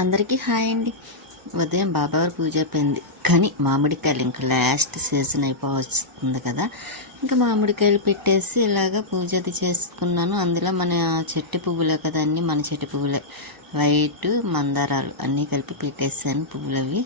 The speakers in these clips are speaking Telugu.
అందరికీ హాయ్ అండి. ఉదయం బాబావారి పూజ అయిపోయింది, కానీ మామిడికాయలు ఇంకా లాస్ట్ సీజన్ అయిపోవస్తుంది కదా, ఇంకా మామిడికాయలు పెట్టేసి ఇలాగ పూజ అది చేసుకున్నాను. అందులో మన చెట్టు పువ్వులే కదా, అన్నీ మన చెట్టు పువ్వులే, వైట్ మందారాలు అన్నీ కలిపి పెట్టేసాను పువ్వులు అవి.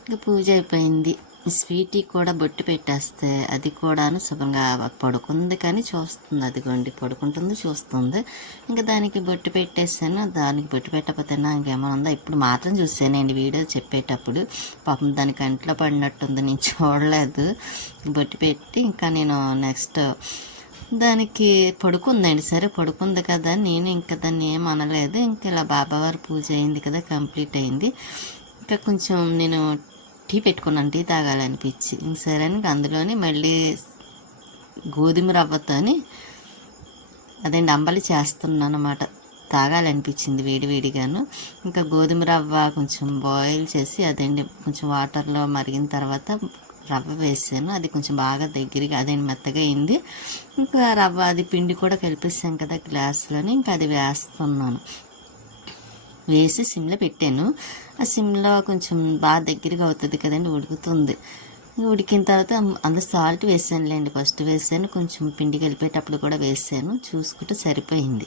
ఇంకా పూజ అయిపోయింది. స్వీటీ కూడా బొట్టు పెట్టేస్తే అది కూడాను శుభ్రంగా పడుకుంది, కానీ చూస్తుంది, అదిగోండి పడుకుంటుంది చూస్తుంది. ఇంకా దానికి బొట్టు పెట్టేసాను. దానికి బొట్టు పెట్టకపోతే నాకేమో ఉందా, ఇప్పుడు మాత్రం చూసానండి వీడియో చెప్పేటప్పుడు. పాపం దాని కంట్లో పడినట్టుంది, నేను చూడలేదు. బొట్టు పెట్టి ఇంకా నేను నెక్స్ట్ దానికి పడుకుందండి. సరే పడుకుంది కదా, నేను ఇంకా దాన్ని ఏం అనలేదు. ఇంకా ఇలా బాబావారి పూజ అయింది కదా, కంప్లీట్ అయింది. ఇంకా కొంచెం నేను టీ పెట్టుకున్నాను, టీ తాగాలనిపించి. సరే అని అందులోని మళ్ళీ గోధుమ రవ్వతోని అదేంటి అంబలి చేస్తున్నాను అన్నమాట. తాగాలనిపించింది వేడివేడిగాను. ఇంకా గోధుమ రవ్వ కొంచెం బాయిల్ చేసి అదేంటి కొంచెం వాటర్లో మరిగిన తర్వాత రవ్వ వేసాను. అది కొంచెం బాగా దగ్గరగా అదేంటి మెత్తగా అయింది. ఇంకా రవ్వ అది పిండి కూడా కలిపేసాం కదా గ్లాసులోని, ఇంకా అది వేస్తున్నాను. వేసి సిమ్లో పెట్టాను. ఆ సిమ్లో కొంచెం బాగా దగ్గరగా అవుతుంది కదండి, ఉడుకుతుంది. ఉడికిన తర్వాత అందులో సాల్ట్ వేసానులేండి. ఫస్ట్ వేసాను, కొంచెం పిండి కలిపేటప్పుడు కూడా వేసాను, చూసుకుంటే సరిపోయింది.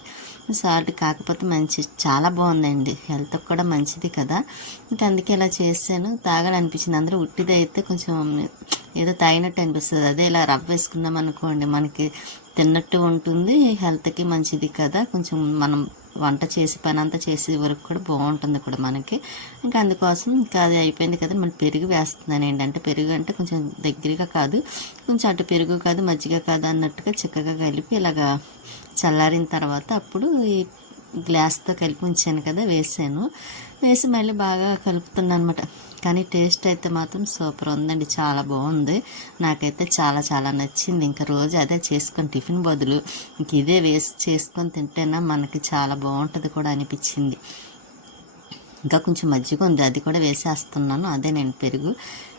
సాల్ట్ కాకపోతే చాలా బాగుందండి, హెల్త్కి కూడా మంచిది కదా. ఇంకా అందుకే ఇలా చేసాను. తాగాలనిపించింది. అందరూ ఉట్టిది అయితే కొంచెం ఏదో తాగినట్టు అనిపిస్తుంది. అదే ఇలా రవ్వ వేసుకున్నాం అనుకోండి, మనకి తిన్నట్టు ఉంటుంది, హెల్త్కి మంచిది కదా. కొంచెం మనం వంట చేసి పని అంతా చేసే వరకు కూడా బాగుంటుంది కూడా మనకి. ఇంకా అందుకోసం ఇంకా అది అయిపోయింది కదా, మళ్ళీ పెరుగు వేస్తున్నానండి. అంటే పెరుగు అంటే కొంచెం దగ్గరగా కాదు, కొంచెం అటు పెరుగు కాదు మజ్జిగ కాదు అన్నట్టుగా చిక్కగా కలిపి ఇలాగా చల్లారిన తర్వాత అప్పుడు ఈ గ్లాస్తో కలిపి ఉంచాను కదా, వేసాను. వేసి మళ్ళీ బాగా కలుపుతున్నాను అనమాట. కానీ టేస్ట్ అయితే మాత్రం సూపర్ ఉందండి, చాలా బాగుంది. నాకైతే చాలా చాలా నచ్చింది. ఇంకా రోజు అదే చేసుకొని టిఫిన్ బదులు ఇంక ఇదే వేసి చేసుకొని తింటేనా మనకి చాలా బాగుంటుంది కూడా అనిపించింది. ఇంకా కొంచెం మజ్జిగ ఉంది, అది కూడా వేసేస్తున్నాను. అదే నేను పెరుగు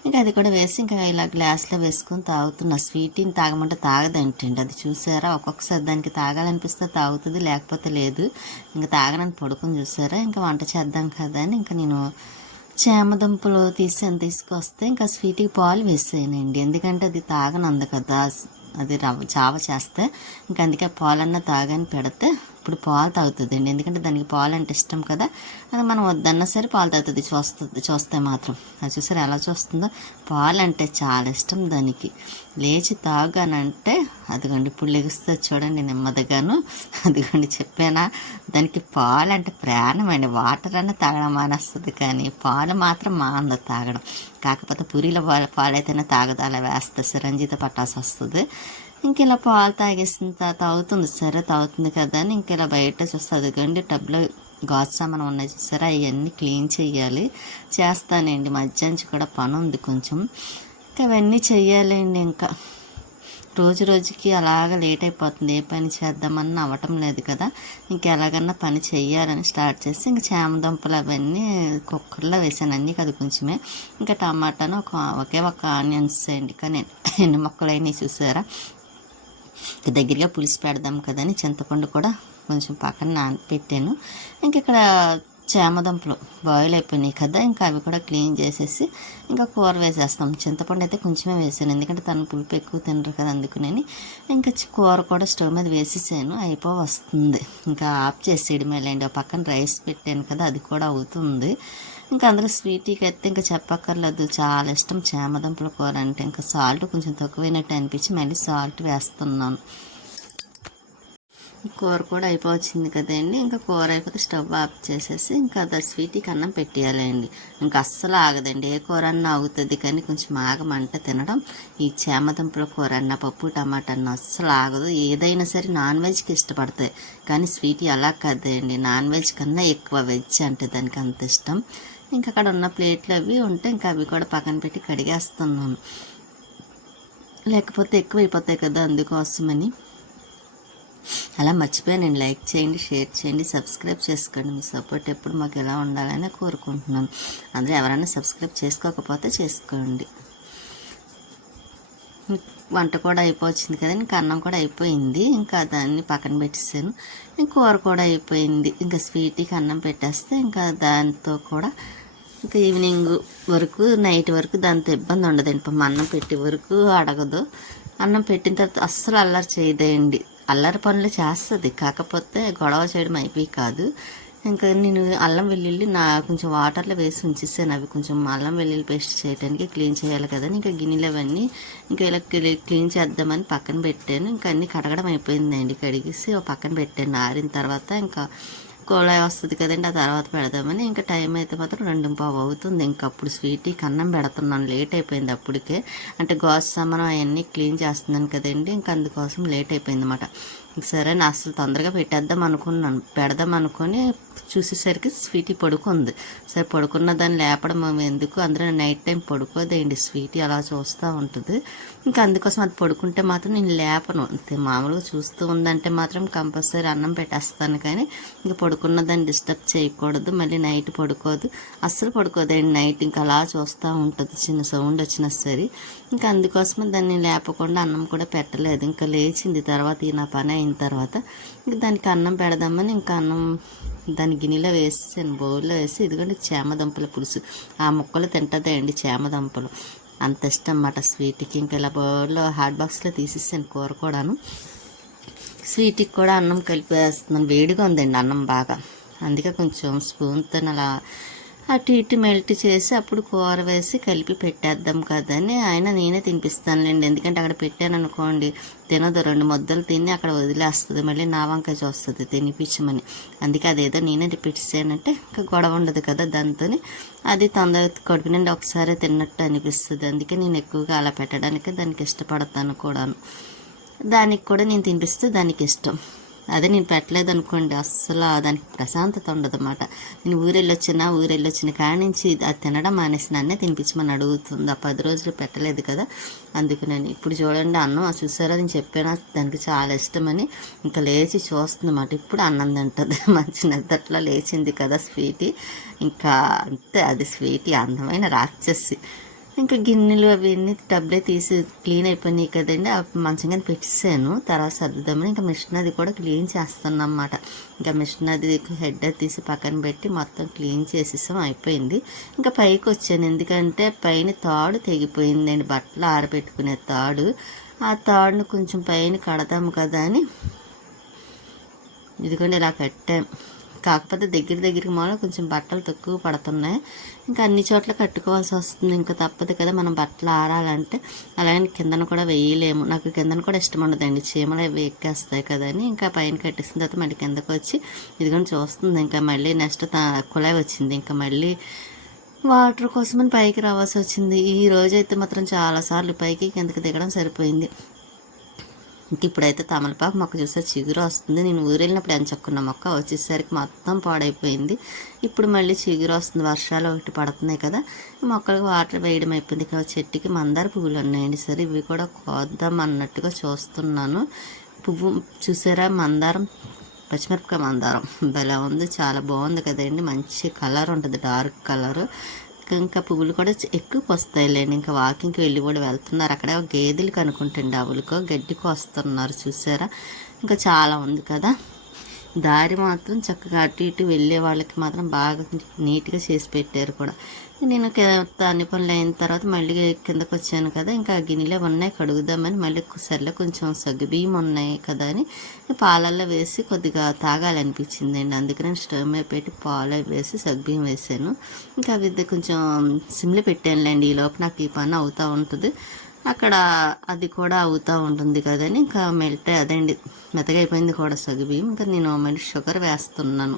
ఇంకా అది కూడా వేసి ఇంకా ఇలా గ్లాస్లో వేసుకొని తాగుతున్నా. స్వీట్ని తాగమంటే తాగదంటండి, అది చూసారా. ఒక్కొక్కసారి దానికి తాగాలనిపిస్తే తాగుతుంది, లేకపోతే లేదు. ఇంకా తాగనని పడుకొని చూసారా. ఇంకా వంట చేద్దాం కదా అని ఇంకా నేను చేమదుంపలు తీసుకొస్తే ఇంకా స్వీట్కి పాలు వేసానండి. ఎందుకంటే అది తాగనంది కదా, అది జావ చేస్తే. ఇంకా అందుకే పాలన్నా తాగని పెడితే ఇప్పుడు పాలు తాగుతుందండి. ఎందుకంటే దానికి పాలు అంటే ఇష్టం కదా, అది మనం వద్దన్నా సరే పాలు తాగుతుంది. చూస్తే మాత్రం అది చూసారు ఎలా చూస్తుందో. పాలు అంటే చాలా ఇష్టం దానికి. లేచి తాగానంటే అదిగోండి ఇప్పుడు లెగుస్తుంది చూడండి నెమ్మదిగాను. అదిగోండి చెప్పానా, దానికి పాలు అంటే ప్రాణం అండి. వాటర్ అన్న తాగడం మానేస్తుంది, కానీ పాలు మాత్రం మానదు తాగడం. కాకపోతే పూరీల పాలైతేనే తాగదు, అలా వేస్తే సిరంజితో పట్టాల్సి వస్తుంది. ఇంక ఇలా పాలు తాగేసిన తాగుతుంది. సరే తాగుతుంది కదా అని ఇంక ఇలా బయట చూస్తే అదిగోండి టబ్లో గాజు సామాను ఉన్నాయి చూసారా, అవన్నీ క్లీన్ చేయాలి. చేస్తానండి, మధ్యాహ్నం కూడా పని ఉంది కొంచెం. ఇంకా అవన్నీ చెయ్యాలండి. ఇంకా రోజు రోజుకి అలాగ లేట్ అయిపోతుంది, ఏ పని చేద్దామని అవ్వటం లేదు కదా. ఇంకా ఎలాగన్నా పని చెయ్యాలని స్టార్ట్ చేసి ఇంకా చేమదుంపలు అవన్నీ కుక్కర్లో వేసాను, అన్నీ కదా కొంచెమే. ఇంకా టమాటాను ఒకే ఒక ఆనియన్స్ అండి, కానీ ఎన్ని మొక్కలు అయినాయి చూసారా. దగ్గరగా పులుసు పెడదాం కదని చింతపండు కూడా కొంచెం పక్కన నానపెట్టాను. ఇంక ఇక్కడ చేమదుంపలు బాయిల్ అయిపోయినాయి కదా, ఇంకా అవి కూడా క్లీన్ చేసేసి ఇంకా కూర వేసేస్తాం. చింతపండు అయితే కొంచెమే వేసాను, ఎందుకంటే తను పులుపు ఎక్కువ తినరు కదా అందుకునేని. ఇంకా కూర కూడా స్టవ్ మీద వేసేసాను, వస్తుంది. ఇంకా ఆఫ్ చేసేయడం వెళ్ళండి. ఒక పక్కన రైస్ పెట్టాను కదా, అది కూడా అవుతుంది. ఇంకా అందులో స్వీట్కి అయితే ఇంకా చెప్పక్కర్లేదు, చాలా ఇష్టం చేమదుంపల కూర అంటే. ఇంకా సాల్ట్ కొంచెం తక్కువైనట్టు అనిపించి మళ్ళీ సాల్ట్ వేస్తున్నాను. కూర కూడా అయిపోవచ్చింది కదండి. ఇంకా కూర అయిపోతే స్టవ్ ఆఫ్ చేసేసి ఇంకా అది స్వీట్కి అన్నం పెట్టేయాలండి. ఇంకా అస్సలు ఆగదండి, ఏ కూర అన్నా ఆగుతుంది, కానీ కొంచెం ఆగమంటే తినడం. ఈ చేమదుంపల కూర అన్న పప్పు టమాటా అన్న అస్సలు ఆగదు. ఏదైనా సరే నాన్ వెజ్కి ఇష్టపడతాయి, కానీ స్వీటీ అలా కదండి, నాన్ వెజ్ కన్నా ఎక్కువ వెజ్ అంటే దానికి అంత ఇష్టం. ఇంకా అక్కడ ఉన్న ప్లేట్లు అవి ఉంటే ఇంకా అవి కూడా పక్కన పెట్టి కడిగేస్తున్నాను, లేకపోతే ఎక్కువ అయిపోతాయి కదా అందుకోసమని. అలా మర్చిపోయానండి. లైక్ చేయండి, షేర్ చేయండి, సబ్స్క్రైబ్ చేసుకోండి. మీ సపోర్ట్ ఎప్పుడు మాకు ఎలా ఉండాలని కోరుకుంటున్నాను. అందరూ ఎవరైనా సబ్స్క్రైబ్ చేసుకోకపోతే చేసుకోండి. వంట కూడా అయిపోవచ్చింది కదా, ఇంకా అన్నం కూడా అయిపోయింది. ఇంకా దాన్ని పక్కన పెట్టేసాను. ఇంకా కూర కూడా అయిపోయింది. ఇంకా స్వీట్కి అన్నం పెట్టేస్తే ఇంకా దాంతో కూడా ఇంకా ఈవినింగ్ వరకు నైట్ వరకు దాంతో ఇబ్బంది ఉండదండి. ఇప్పుడు అన్నం పెట్టే వరకు అడగదు. అన్నం పెట్టిన తర్వాత అస్సలు అల్లరి చేయదండి. అల్లరి పనులు చేస్తుంది, కాకపోతే గొడవ చేయడం అయిపోయి కాదు. ఇంకా నేను అల్లం వెల్లుల్లి కొంచెం వాటర్లో వేసి ఉంచేసాను. అవి కొంచెం అల్లం వెల్లుల్లి పేస్ట్ చేయడానికి క్లీన్ చేయాలి కదా, ఇంకా గిన్నెలు అవన్నీ ఇంకా ఇలా క్లీన్ చేద్దామని పక్కన పెట్టాను. ఇంకా అన్నీ కడగడం అయిపోయిందండి. కడిగేసి పక్కన పెట్టాను. ఆరిన తర్వాత ఇంకా కోలాయి వస్తుంది కదండి, ఆ తర్వాత పెడదామని. ఇంకా టైం అయితే మాత్రం 2:15 అవుతుంది. ఇంకా అప్పుడు స్వీట్కి అన్నం పెడుతున్నాను. లేట్ అయిపోయింది అప్పటికే. అంటే గోస్ సామాను అవన్నీ క్లీన్ చేస్తున్నాను కదండి, ఇంకా అందుకోసం లేట్ అయిపోయింది అన్నమాట. సరే నా అసలు తొందరగా పెడదాం అనుకొని చూసేసరికి స్వీటీ పడుకుంది. సరే పడుకున్న దాన్ని లేపడం ఎందుకు, అందులో నైట్ టైం పడుకోదేంటి స్వీటీ, అలా చూస్తూ ఉంటుంది. ఇంకా అందుకోసం అది పడుకుంటే మాత్రం నేను లేపను. అంతే, మామూలుగా చూస్తూ ఉందంటే మాత్రం కంపల్సరీ అన్నం పెట్టేస్తాను. కానీ ఇంకా పడుకున్న దాన్ని డిస్టర్బ్ చేయకూడదు. మళ్ళీ నైట్ పడుకోదు, అస్సలు పడుకోదండి నైట్. ఇంకా అలా చూస్తూ ఉంటుంది, చిన్న సౌండ్ వచ్చినా సరే. ఇంకా అందుకోసమే దాన్ని లేపకుండా అన్నం కూడా పెట్టలేదు. ఇంకా లేచింది తర్వాత నా పని అయిన తర్వాత ఇంకా దానికి అన్నం పెడదామని ఇంకా అన్నం దాని గిన్నెలో వేసాను, బౌల్లో వేసి. ఇదిగోండి చేమదుంపల పులుసు. ఆ ముక్కలు తింటుందే అండి చేమదుంపలు, అంత ఇష్టం అన్నమాట స్వీట్కి. ఇంకా ఇలా బౌల్లో హాట్ బాక్స్లో తీసేసాను కూర కూడాను. స్వీట్కి కూడా అన్నం కలిపి వేస్తున్నాను. వేడిగా ఉందండి అన్నం బాగా, అందుకే కొంచెం స్పూన్తో అలా అటు ఇటు మెల్ట్ చేసి అప్పుడు కూర వేసి కలిపి పెట్టేద్దాం కదని నేనే తినిపిస్తానులేండి. ఎందుకంటే అక్కడ పెట్టాను అనుకోండి తినదు, 2 ముద్దలు తిని అక్కడ వదిలేస్తుంది, మళ్ళీ నా వంకాయ చూస్తుంది తినిపించమని. అందుకే అదేదో నేనే పెట్టేసానంటే ఇంకా గొడవ ఉండదు కదా దాంతో. అది తొందరగా కడుపు నుండి ఒకసారి తిన్నట్టు అనిపిస్తుంది. అందుకే నేను ఎక్కువగా అలా పెట్టడానికి దానికి ఇష్టపడతాను కూడాను. దానికి కూడా నేను తినిపిస్తే దానికి ఇష్టం. అదే నేను పెట్టలేదు అనుకోండి అస్సలు దానికి ప్రశాంతత ఉండదు అన్నమాట. నేను ఊరెళ్ళొచ్చిన కాడి నుంచి అది తినడం మానేసి నన్నే తినిపించమని అడుగుతుంది. ఆ 10 రోజులు పెట్టలేదు కదా, అందుకని. ఇప్పుడు చూడండి అన్నం చూసారా, నేను చెప్పాను దానికి చాలా ఇష్టమని. ఇంకా లేచి చూస్తుంది అన్నమాట. ఇప్పుడు అన్నం తింటుంది. మంచి నిద్రలో లేచింది కదా స్వీటీ. ఇంకా అంతే, అది స్వీటీ అందమైన రాక్షసి. ఇంకా గిన్నెలు అవన్నీ టబ్లే తీసి క్లీన్ అయిపోయినాయి కదండి, మంచంగా పెట్టేసాను. తర్వాత సర్దుదామని ఇంకా మిషన్ అది కూడా క్లీన్ చేస్తున్నాం అన్నమాట. ఇంకా మిషన్ అది హెడ్ తీసి పక్కన పెట్టి మొత్తం క్లీన్ చేసేసాం, అయిపోయింది. ఇంకా పైకి వచ్చాను, ఎందుకంటే పైన తాడు తెగిపోయిందండి, బట్టలు ఆరబెట్టుకునే తాడు. ఆ తాడును కొంచెం పైన కడదాము కదా అని ఇదిగోండి ఇలా కట్టాం. కాకపోతే దగ్గరికి మూల కొంచెం బట్టలు తక్కువ పడుతున్నాయి. ఇంకా అన్ని చోట్ల కట్టుకోవాల్సి వస్తుంది, ఇంకా తప్పదు కదా మనం బట్టలు ఆరాలంటే. అలాగే కిందన కూడా వేయలేము, నాకు కిందన కూడా ఇష్టం ఉండదండి, చీమలు అవి ఎక్కేస్తాయి కదని. ఇంకా పైన కట్టేసిన తర్వాత మళ్ళీ కిందకు వచ్చి ఇదిగోని చూస్తుంది. ఇంకా మళ్ళీ నెక్స్ట్ కుళాయి వచ్చింది, ఇంకా మళ్ళీ వాటర్ కోసమని పైకి రావాల్సి వచ్చింది. ఈ రోజైతే మాత్రం చాలాసార్లు పైకి కిందకి దిగడం సరిపోయింది. ఇంక ఇప్పుడైతే తమలపాకు మొక్క చూస్తే చిగురు వస్తుంది. నేను ఊరెళ్ళినప్పుడు ఎంచుకున్న మొక్క వచ్చేసరికి మొత్తం పాడైపోయింది. ఇప్పుడు మళ్ళీ చిగురు వస్తుంది, వర్షాలు ఒకటి పడుతున్నాయి కదా, మొక్కలకు వాటర్ వేయడం అయిపోయింది. ఇక్కడ చెట్టుకి మందార పువ్వులు ఉన్నాయండి, సరే ఇవి కూడా కోద్దాం అన్నట్టుగా చూస్తున్నాను. పువ్వు చూసారా, మందారం, పచ్చిమిరపకాయ మందారం భలే ఉంది, చాలా బాగుంది కదండి, మంచి కలర్ ఉంటుంది, డార్క్ కలర్. ఇంకా పువ్వులు కూడా ఎక్కువ వస్తాయిలేండి. ఇంకా వాకింగ్కి వెళ్ళి కూడా వెళ్తున్నారు, అక్కడ గేదెలు కనుకుంటండి, ఆవులకో గడ్డికి వస్తున్నారు చూసారా. ఇంకా చాలా ఉంది కదా, దారి మాత్రం చక్కగా అటు ఇటు వెళ్ళే వాళ్ళకి మాత్రం బాగా నీట్గా చేసి పెట్టారు కూడా. నేను అన్ని పనులు అయిన తర్వాత మళ్ళీ కిందకు వచ్చాను కదా, ఇంకా గిన్నెలో ఉన్నాయి కడుగుదామని. మళ్ళీ సర్లే కొంచెం సగ్గుబియ్యం ఉన్నాయి కదా అని పాలల్లో వేసి కొద్దిగా తాగాలనిపించిందండి, అందుకని స్టవ్ మీద పెట్టి పాలు వేసి సగ్గుబియ్యం వేసాను. ఇంకా అవి కొంచెం సిమ్లో పెట్టానులేండి, ఈ లోపు నాకు ఈ పని అవుతూ ఉంటుంది, అక్కడ అది కూడా అవుతూ ఉంటుంది కదని. ఇంకా అదండి మెత్తగా అయిపోయింది కూడా సగ్గుబియ్యం. ఇంకా నేను మళ్ళీ షుగర్ వేస్తున్నాను,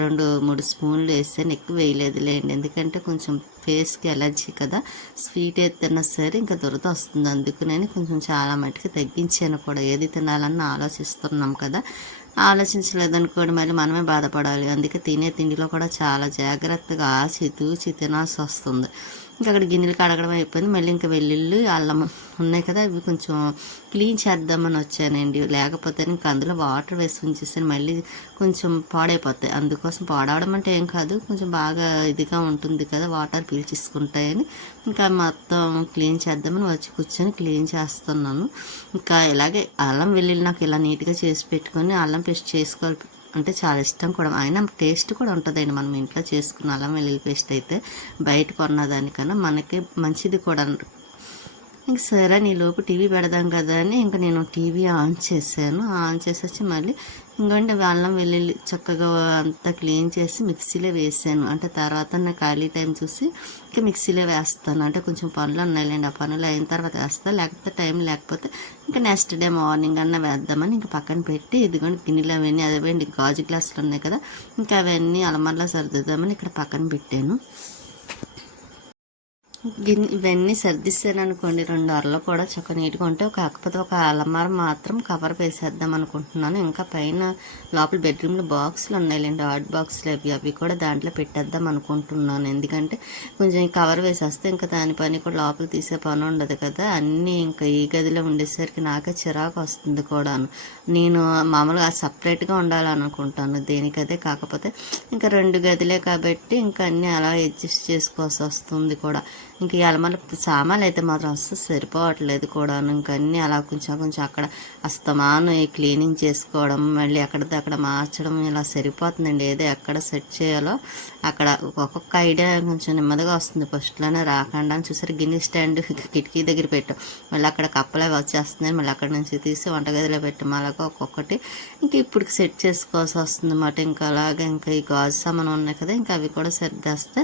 2-3 స్పూన్లు వేసాను, ఎక్కువ వేయలేదులేండి, ఎందుకంటే కొంచెం ఫేస్కి ఎలర్జీ కదా, స్వీట్ ఏది తిన్నా సరే ఇంకా దురద వస్తుంది, అందుకునే కొంచెం చాలా మటుకు తగ్గించాను కూడా. ఏది తినాలన్నా ఆలోచిస్తున్నాం కదా, ఆలోచించలేదనుకోండి మళ్ళీ మనమే బాధపడాలి. అందుకే తినే తిండిలో కూడా చాలా జాగ్రత్తగా ఆచి తూచి తినాల్సి వస్తుంది. ఇంకా అక్కడ గిన్నెలు కడగడం అయిపోయింది. మళ్ళీ ఇంకా వెల్లుల్లి అల్లం ఉన్నాయి కదా, అవి కొంచెం క్లీన్ చేద్దామని వచ్చానండి. లేకపోతే ఇంకా అందులో వాటర్ వేసి ఉంచేసాను, మళ్ళీ కొంచెం పాడైపోతాయి. అందుకోసం పాడవడం అంటే ఏం కాదు, కొంచెం బాగా ఇదిగా ఉంటుంది కదా, వాటర్ పీల్చేసుకుంటాయని ఇంకా మొత్తం క్లీన్ చేద్దామని వచ్చి కూర్చొని క్లీన్ చేస్తున్నాను. ఇంకా ఇలాగే అల్లం వెల్లుల్లి నాకు ఇలా నీట్గా చేసి పెట్టుకొని అల్లం పేస్ట్ చేసుకోవాలి అంటే చాలా ఇష్టం కూడా. అయినా టేస్ట్ కూడా ఉంటుందండి మనం ఇంట్లో చేసుకున్న అల్లం వెల్లుల్లి పేస్ట్ అయితే బయట కొన్నదానికన్నా మనకి మంచిది కూడా. ఇంక సరే నీలోపు టీవీ పెడదాం కదా అని ఇంకా నేను టీవీ ఆన్ చేశాను. ఆన్ చేసేసి మళ్ళీ ఇంకోండి అల్లం వెల్లుల్లి చక్కగా అంతా క్లీన్ చేసి మిక్సీలో వేసాను. అంటే తర్వాత నా ఖాళీ టైం చూసి ఇంకా మిక్సీలో వేస్తాను. అంటే కొంచెం పనులు ఉన్నాయిలేండి, ఆ పనులు అయిన తర్వాత వేస్తాను. లేకపోతే టైం లేకపోతే ఇంకా నెక్స్ట్ డే మార్నింగ్ అన్న వేద్దామని ఇంకా పక్కన పెట్టి ఇదిగోండి గిన్నెలు అవన్నీ అదేండి గాజు గ్లాసులు ఉన్నాయి కదా, ఇంకా అవన్నీ అలమరలో సర్దుదామని ఇక్కడ పక్కన పెట్టాను. ఇవన్నీ సర్దిస్తాను అనుకోండి, 2 అరలు కూడా చక్కగా నీట్గా ఉంటాయి. కాకపోతే ఒక అలమార మాత్రం కవర్ వేసేద్దాం అనుకుంటున్నాను. ఇంకా పైన లోపల బెడ్రూమ్లో బాక్సులు ఉన్నాయిలేండి, హాట్ బాక్సులు అవి కూడా దాంట్లో పెట్టేద్దాం అనుకుంటున్నాను. ఎందుకంటే కొంచెం కవర్ వేసేస్తే ఇంకా దాని పని కూడా లోపల తీసే పని ఉండదు కదా. అన్నీ ఇంకా ఈ గదిలో ఉండేసరికి నాకే చిరాకు వస్తుంది కూడాను. నేను మామూలుగా సపరేట్గా ఉండాలనుకుంటాను దేనికదే. కాకపోతే ఇంకా 2 గదిలే కాబట్టి ఇంకా అన్నీ అలా అడ్జస్ట్ చేసుకోవాల్సి వస్తుంది కూడా. ఇంక ఈ అలమార సామాన్లు అయితే మాత్రం అస్సలు సరిపోవట్లేదు కూడా. ఇంకా అన్నీ అలా కొంచెం అక్కడ అస్తమాను ఈ క్లీనింగ్ చేసుకోవడం, మళ్ళీ అక్కడ మార్చడం ఇలా సరిపోతుందండి. ఏదో ఎక్కడ సెట్ చేయాలో అక్కడ ఒక్కొక్క ఐడియా కొంచెం నెమ్మదిగా వస్తుంది, ఫస్ట్లోనే రాకుండా. చూసారు గిన్నె స్టాండ్ కిటికీ దగ్గర పెట్టాం, మళ్ళీ అక్కడ కప్పలే వచ్చేస్తున్నాయి, మళ్ళీ అక్కడ నుంచి తీసి వంటగదిలో పెట్టాం. అలాగా ఒక్కొక్కటి ఇంక ఇప్పుడు సెట్ చేసుకోవాల్సి వస్తుంది అన్నమాట. ఇంకా అలాగే ఇంకా ఈ గాజు సామాను ఉన్నాయి కదా, ఇంకా అవి కూడా సర్దేస్తే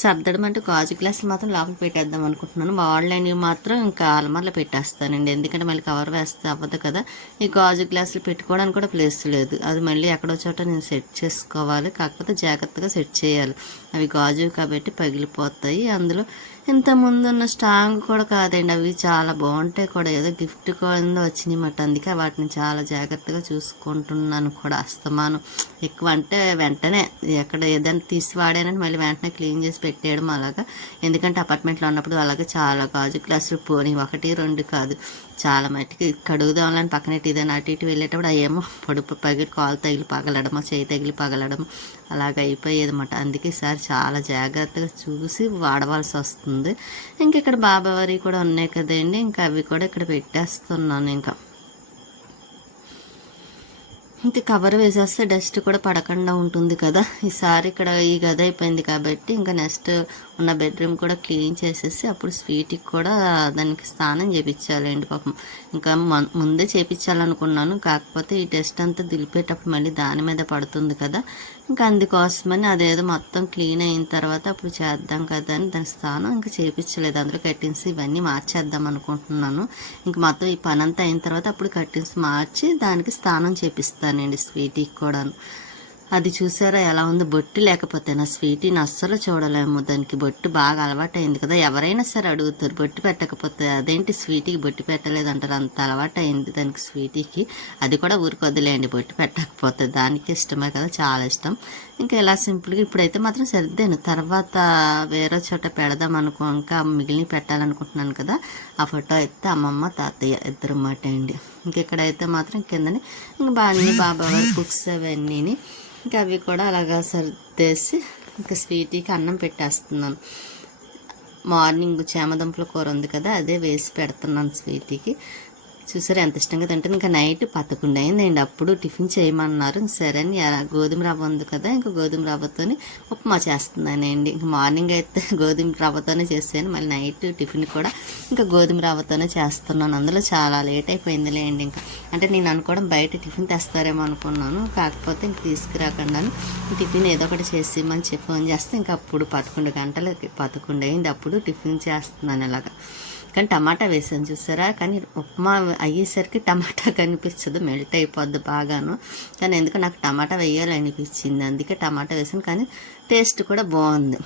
సర్దడం అంటే గాజు గ్లాసులు మాత్రం లోపల పెట్టేద్దాం అనుకుంటున్నాను. వాళ్ళని మాత్రం ఇంకా అలమార్లో పెట్టేస్తానండి, ఎందుకంటే మళ్ళీ కవర్ వేస్తే అవ్వదు కదా. ఈ గాజు గ్లాసులు పెట్టుకోవడానికి కూడా ప్లేస్ లేదు, అది మళ్ళీ ఎక్కడో చోట నేను సెట్ చేసుకోవాలి. కాకపోతే జాగ్రత్తగా సెట్ చేయాలి, అవి గాజు కాబట్టి పగిలిపోతాయి. అందులో ఇంత ముందున్న స్ట్రాంగ్ కూడా కాదండి, అవి చాలా బాగుంటాయి కూడా, ఏదో గిఫ్ట్ కూడా వచ్చినాయి మాట. అందుకే వాటిని చాలా జాగ్రత్తగా చూసుకుంటున్నాను కూడా. అస్తమానం ఎక్కువ అంటే వెంటనే ఎక్కడ ఏదైనా తీసి వాడానని మళ్ళీ వెంటనే క్లీన్ చేసి పెట్టేయడం అలాగా. ఎందుకంటే అపార్ట్మెంట్లో ఉన్నప్పుడు అలాగే చాలా గాజు గ్లాసులు పోనీ 1, 2 కాదు, చాలా మట్టికి కడుగుదామని పక్కనట్టు ఏదైనా అటు ఇటు వెళ్ళేటప్పుడు అయ్యేమో పొడుపు పగిలి కాలు తగిలి పగలడమో చేయి తగిలి పగలడం అలాగ అయిపోయేది అన్నమాట. అందుకే ఈసారి చాలా జాగ్రత్తగా చూసి వాడవలసి వస్తుంది. ఇంక ఇక్కడ బాబావారి కూడా ఉన్నాయి కదండి, ఇంకా అవి కూడా ఇక్కడ పెట్టేస్తున్నాను. ఇంకా కవర్ వేసేస్తే డస్ట్ కూడా పడకుండా ఉంటుంది కదా. ఈసారి ఇక్కడ ఈ గది అయిపోయింది కాబట్టి ఇంకా నెక్స్ట్ ఉన్న బెడ్రూమ్ కూడా క్లీన్ చేసేసి అప్పుడు స్వీట్కి కూడా దానికి స్నానం చేయించాలండి పాపం. ఇంకా ముందే చేయించాలనుకున్నాను, కాకపోతే ఈ డస్ట్ అంతా దులిపేటప్పుడు మళ్ళీ దాని మీద పడుతుంది కదా. ఇంకా అందుకోసమని అదేదో మొత్తం క్లీన్ అయిన తర్వాత అప్పుడు చేద్దాం కదా అని దాని స్నానం ఇంకా చేయించలేదు. అందులో కర్టెన్స్ ఇవన్నీ మార్చేద్దాం అనుకుంటున్నాను. ఇంకా మొత్తం ఈ పని అంతా అయిన తర్వాత అప్పుడు కర్టెన్స్ మార్చి దానికి స్నానం చేపిస్తానండి స్వీటీకి కూడాను. అది చూసారా ఎలా ఉంది, బొట్టు లేకపోతే నా స్వీటీని అస్సలు చూడలేము. దానికి బొట్టు బాగా అలవాటైంది కదా, ఎవరైనా సరే అడుగుతారు బొట్టు పెట్టకపోతే అదేంటి స్వీటీకి బొట్టు పెట్టలేదంటారు, అంత అలవాటైంది దానికి స్వీటీకి. అది కూడా ఊరికి వదిలేయండి బొట్టు పెట్టకపోతే, దానికి ఇష్టమే కదా, చాలా ఇష్టం. ఇంకా ఇలా సింపుల్గా ఇప్పుడైతే మాత్రం సర్దాను, తర్వాత వేరే చోట పెడదాం ఇంకా మిగిలిన పెట్టాలనుకుంటున్నాను కదా. ఆ ఫోటో అయితే అమ్మమ్మ తాతయ్య ఇద్దరు మాట అండి. ఇంకెక్కడైతే మాత్రం కిందని ఇంకా బాబావారి బుక్స్ అవన్నీ ఇంకా అవి కూడా అలాగా సర్దేసి ఇంకా స్వీటీకి అన్నం పెట్టేస్తున్నాను. మార్నింగ్ చామదుంపల కూర ఉంది కదా, అదే వేసి పెడుతున్నాను స్వీటీకి. చూసారు ఎంత ఇష్టంగా తింటుంది. ఇంకా నైట్ 11 అయిందండి, అప్పుడు టిఫిన్ చేయమన్నారు. సరే అని గోధుమ రవ్వ ఉంది కదా, ఇంకా గోధుమ రవ్వతోని ఉప్మా చేస్తున్నానండి. ఇంక మార్నింగ్ అయితే గోధుమ రవ్వతోనే చేసాను, మళ్ళీ నైట్ టిఫిన్ కూడా ఇంకా గోధుమ రవ్వతోనే చేస్తున్నాను. అందులో చాలా లేట్ అయిపోయిందిలే అండి. ఇంకా అంటే నేను అనుకోవడం బయట టిఫిన్ తెస్తారేమో అనుకున్నాను, కాకపోతే ఇంక తీసుకురాకుండా టిఫిన్ ఏదో ఒకటి చేసి మంచి ఫోన్ చేస్తే ఇంకా అప్పుడు 11 గంటలకి 11 అయింది, అప్పుడు టిఫిన్ చేస్తున్నాను ఇలాగా. కానీ టమాటా వేసాను చూసారా, కానీ ఉప్మా అయ్యేసరికి టమాటా కనిపించదు, మెల్ట్ అయిపోద్ది బాగాను. కానీ ఎందుకు నాకు టమాటా వేయాలనిపించింది, అందుకే టమాటా వేసాను. కానీ టేస్ట్ కూడా బాగుంది,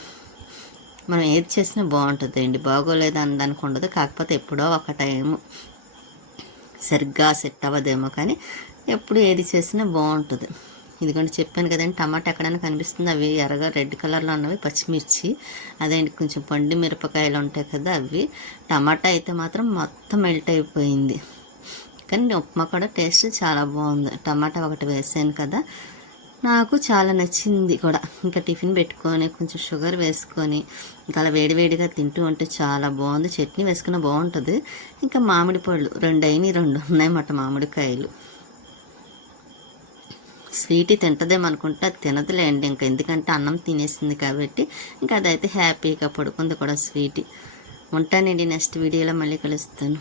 మనం ఏది చేసినా బాగుంటుంది అండి, బాగోలేదు అనడానికి ఉండదు. కాకపోతే ఎప్పుడో ఒక టైము సరిగ్గా సెట్ అవ్వదేమో, కానీ ఎప్పుడు ఏది చేసినా బాగుంటుంది. ఇదిగోండి చెప్పాను కదండి, టమాటా ఎక్కడైనా కనిపిస్తుంది, అవి ఎర్రగా రెడ్ కలర్లో ఉన్నవి పచ్చిమిర్చి, అదేంటి కొంచెం పండు మిరపకాయలు ఉంటాయి కదా అవి. టమాటా అయితే మాత్రం మొత్తం మెల్ట్ అయిపోయింది. కానీ ఉప్మా కూడా టేస్ట్ చాలా బాగుంది. టమాటా ఒకటి వేసాను కదా, నాకు చాలా నచ్చింది కూడా. ఇంకా టిఫిన్ పెట్టుకొని కొంచెం షుగర్ వేసుకొని ఇంకా అలా వేడివేడిగా తింటూ ఉంటే చాలా బాగుంది. చట్నీ వేసుకున్న బాగుంటుంది. ఇంకా మామిడి పళ్ళు 2 అయినాయి, 2 ఉన్నాయన్నమాట మామిడికాయలు. స్వీట్ తింటదేమనుకుంటే అది తినదులేండి ఇంకా, ఎందుకంటే అన్నం తినేసింది కాబట్టి. ఇంకా అదైతే హ్యాపీగా పడుకుంది కూడా స్వీట్. ఉంటానండి, నెక్స్ట్ వీడియోలో మళ్ళీ కలుస్తాను.